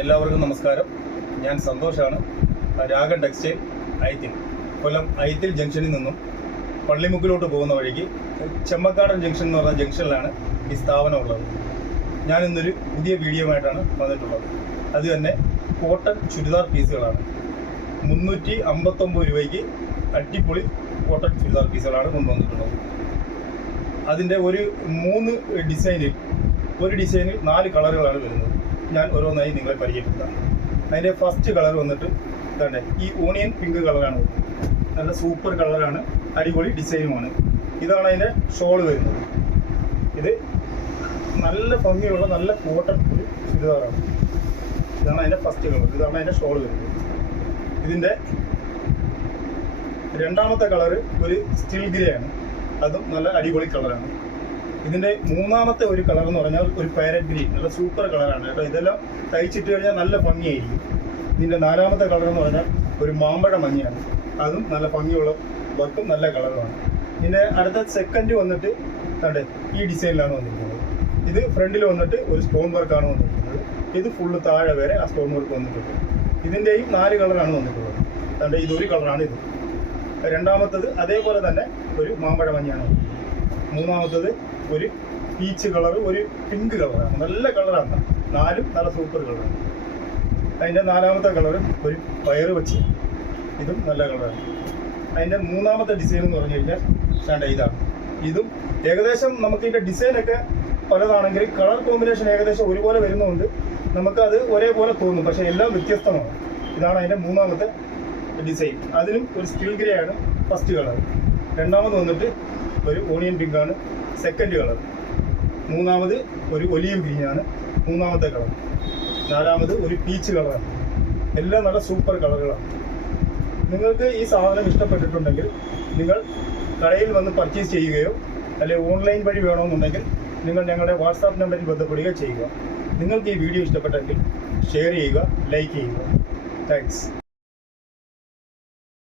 എല്ലാവർക്കും നമസ്കാരം. ഞാൻ സന്തോഷാണ്. രാഗൻ ടെക്സ്റ്റൈൽ ഐത്തിൽ, കൊല്ലം ഐത്തിൽ ജംഗ്ഷനിൽ നിന്നും പള്ളിമുക്കിലോട്ട് പോകുന്ന വഴിക്ക് ചെമ്മക്കാടൻ ജംഗ്ഷൻ എന്ന് പറഞ്ഞ ജംഗ്ഷനിലാണ് ഈ സ്ഥാപനം ഉള്ളത്. ഞാൻ ഇന്നൊരു പുതിയ വീഡിയോയുമായിട്ടാണ് വന്നിട്ടുള്ളത്. അത് തന്നെ കോട്ടൺ ചുരിദാർ പീസുകളാണ്. 359 രൂപയ്ക്ക് അടിപൊളി കോട്ടൺ ചുരിദാർ പീസുകളാണ് കൊണ്ടുവന്നിട്ടുള്ളത്. അതിൻ്റെ ഒരു 3 ഡിസൈനിൽ, ഒരു ഡിസൈനിൽ 4 കളറുകളാണ് വരുന്നത്. ഞാൻ ഓരോന്നായി നിങ്ങളെ പരിചയപ്പെടുത്താം. അതിൻ്റെ ഫസ്റ്റ് കളർ വന്നിട്ട് ഇതാണ്, ഈ ഓണിയൻ പിങ്ക് കളറാണ്. നല്ല സൂപ്പർ കളറാണ്, അടിപൊളി ഡിസൈനുമാണ്. ഇതാണ് അതിൻ്റെ ഷോൾ വരുന്നത്. ഇത് നല്ല ഭംഗിയുള്ള നല്ല കോട്ടൺ ഒരു ചുരിദാറാണ്. ഇതാണ് അതിൻ്റെ ഫസ്റ്റ് കളർ. ഇതാണ് അതിൻ്റെ ഷോൾ വരുന്നത്. ഇതിൻ്റെ രണ്ടാമത്തെ കളറ് ഒരു സ്റ്റിൽ ഗ്രേ ആണ്. അതും നല്ല അടിപൊളി കളറാണ്. ഇതിൻ്റെ മൂന്നാമത്തെ ഒരു കളർ എന്ന് പറഞ്ഞാൽ ഒരു പാരറ്റ് ഗ്രീൻ, നല്ല സൂപ്പർ കളറാണ് കേട്ടോ. ഇതെല്ലാം തയ്ച്ചിട്ട് കഴിഞ്ഞാൽ നല്ല ഭംഗിയായിരിക്കും. ഇതിൻ്റെ നാലാമത്തെ കളർ എന്ന് പറഞ്ഞാൽ ഒരു മാമ്പഴ മഞ്ഞയാണ്. അതും നല്ല ഭംഗിയുള്ള വർക്കും നല്ല കളറുമാണ്. ഇതിൻ്റെ അടുത്ത സെക്കൻഡ് വന്നിട്ട് അതെ ഈ ഡിസൈനിലാണ് വന്നിരിക്കുന്നത്. ഇത് ഫ്രണ്ടിൽ വന്നിട്ട് ഒരു സ്റ്റോൺ വർക്കാണ് വന്നിരിക്കുന്നത്. ഇത് ഫുള്ള് താഴെ വരെ ആ സ്റ്റോൺ വർക്ക് വന്നിട്ടുണ്ട്. ഇതിൻ്റെയും 4 കളറാണ് വന്നിട്ടുള്ളത്. അതുകൊണ്ട് ഇതൊരു കളറാണ്. ഇത് രണ്ടാമത്തത് അതേപോലെ തന്നെ ഒരു മാമ്പഴ മഞ്ഞയാണ്. മൂന്നാമത്തത് ഒരു പീച്ച് കളർ, ഒരു പിങ്ക് കളറാണ്. നല്ല കളറാണ്. 4 നല്ല സൂപ്പർ കളറാണ്. അതിൻ്റെ നാലാമത്തെ കളർ ഒരു പയറ് വെച്ച്, ഇതും നല്ല കളറാണ്. അതിൻ്റെ മൂന്നാമത്തെ ഡിസൈൻ എന്ന് പറഞ്ഞു കഴിഞ്ഞാൽ വേണ്ട ഇതാണ്. ഇതും ഏകദേശം നമുക്ക് ഇതിൻ്റെ ഡിസൈനൊക്കെ പലതാണെങ്കിൽ കളർ കോമ്പിനേഷൻ ഏകദേശം ഒരുപോലെ വരുന്നതുകൊണ്ട് നമുക്കത് ഒരേപോലെ തോന്നും, പക്ഷേ എല്ലാം വ്യത്യസ്തമാണ്. ഇതാണ് അതിൻ്റെ മൂന്നാമത്തെ ഡിസൈൻ. അതിനും ഒരു സ്റ്റിൽ ഗ്രേ ആണ് ഫസ്റ്റ് കളർ. രണ്ടാമത് വന്നിട്ട് ഒരു ഓണിയൻ പിങ്കാണ് സെക്കൻഡ് കളർ. മൂന്നാമത് ഒരു ഒലിവ് ഗ്രീനാണ് മൂന്നാമത്തെ കളർ. നാലാമത് ഒരു പീച്ച് കളറാണ്. എല്ലാം നല്ല സൂപ്പർ കളറുകളാണ്. നിങ്ങൾക്ക് ഈ സാധനം ഇഷ്ടപ്പെട്ടിട്ടുണ്ടെങ്കിൽ നിങ്ങൾ കടയിൽ വന്ന് പർച്ചേസ് ചെയ്യുകയോ അല്ലെങ്കിൽ ഓൺലൈൻ വഴി വേണമെന്നുണ്ടെങ്കിൽ നിങ്ങൾ ഞങ്ങളുടെ വാട്സാപ്പ് നമ്പറിൽ ബന്ധപ്പെടുകയോ ചെയ്യുക. നിങ്ങൾക്ക് ഈ വീഡിയോ ഇഷ്ടപ്പെട്ടെങ്കിൽ ഷെയർ ചെയ്യുക, ലൈക്ക് ചെയ്യുക. താങ്ക്സ്.